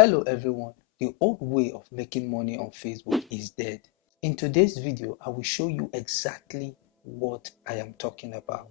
Hello everyone, the old way of making money on Facebook is dead. In today's video, I will show you exactly what I am talking about.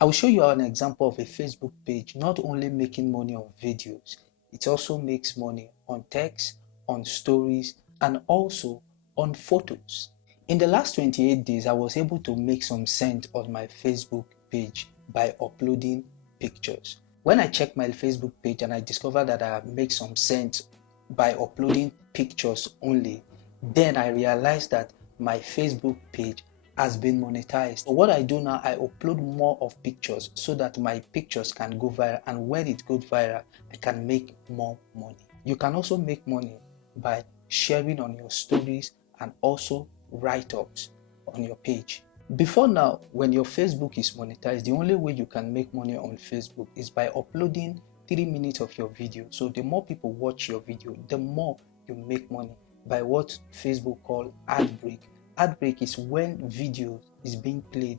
I will show you an example of a Facebook page not only making money on videos, it also makes money on text, on stories, and also on photos. In the last 28 days, I was able to make some cents on my Facebook page by uploading pictures. When I checked my Facebook page and I discovered that I make some cents by uploading pictures only, then I realized that my Facebook page has been monetized. So what I do now, I upload more of pictures so that my pictures can go viral, and when it goes viral, I can make more money. You can also make money by sharing on your stories and also write-ups on your page. Before now, when your Facebook is monetized, the only way you can make money on Facebook is by uploading 3 minutes of your video. So the more people watch your video, the more you make money by what Facebook call ad break. Ad break is when video is being played,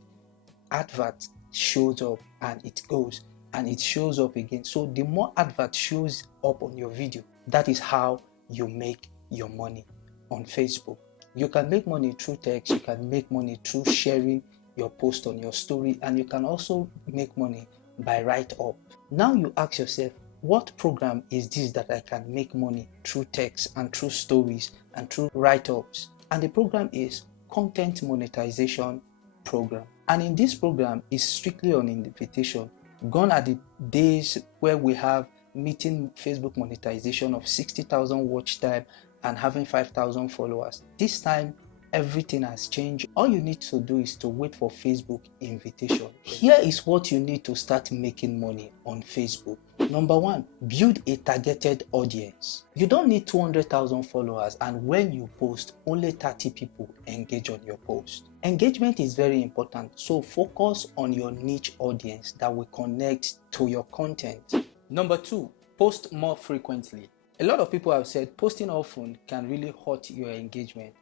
advert shows up and it goes and it shows up again. So the more advert shows up on your video, that is how you make your money on Facebook. You can make money through text, you can make money through sharing your post on your story, and you can also make money by write-up. Now you ask yourself, what program is this that I can make money through text and through stories and through write-ups? And the program is Content Monetization Program. And in this program is strictly on invitation. Gone are the days where we have meeting Facebook monetization of 60,000 watch time and having 5,000 followers. This time, everything has changed. All you need to do is to wait for Facebook invitation. Here is what you need to start making money on Facebook. Number one, build a targeted audience. You don't need 200,000 followers, and when you post, only 30 people engage on your post. Engagement is very important, so focus on your niche audience that will connect to your content. Number two, post more frequently. A lot of people have said posting often can really hurt your engagement,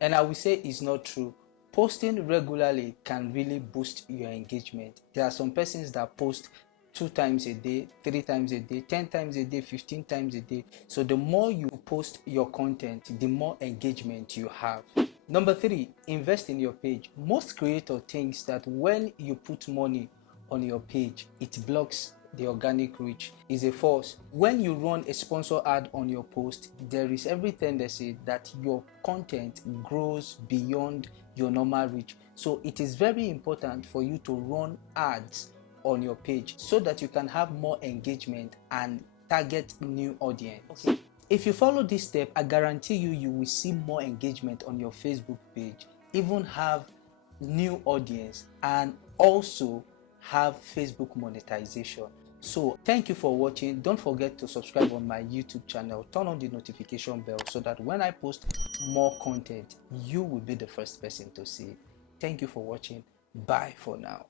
and I will say it's not true. Posting regularly can really boost your engagement. There are some persons that post 2 times a day, 3 times a day, 10 times a day, 15 times a day. So the more you post your content, the more engagement you have. Number three, invest in your page. Most creators think that when you put money on your page, it blocks the organic reach. Is a false. When you run a sponsor ad on your post, there is every tendency that your content grows beyond your normal reach. So it is very important for you to run ads on your page so that you can have more engagement and target new audience. Okay. If you follow this step, I guarantee you will see more engagement on your Facebook page, even have new audience, and also have Facebook monetization. So thank you for watching. Don't forget to subscribe on my YouTube channel, turn on the notification bell so that when I post more content, you will be the first person to see it. Thank you for watching. Bye for now.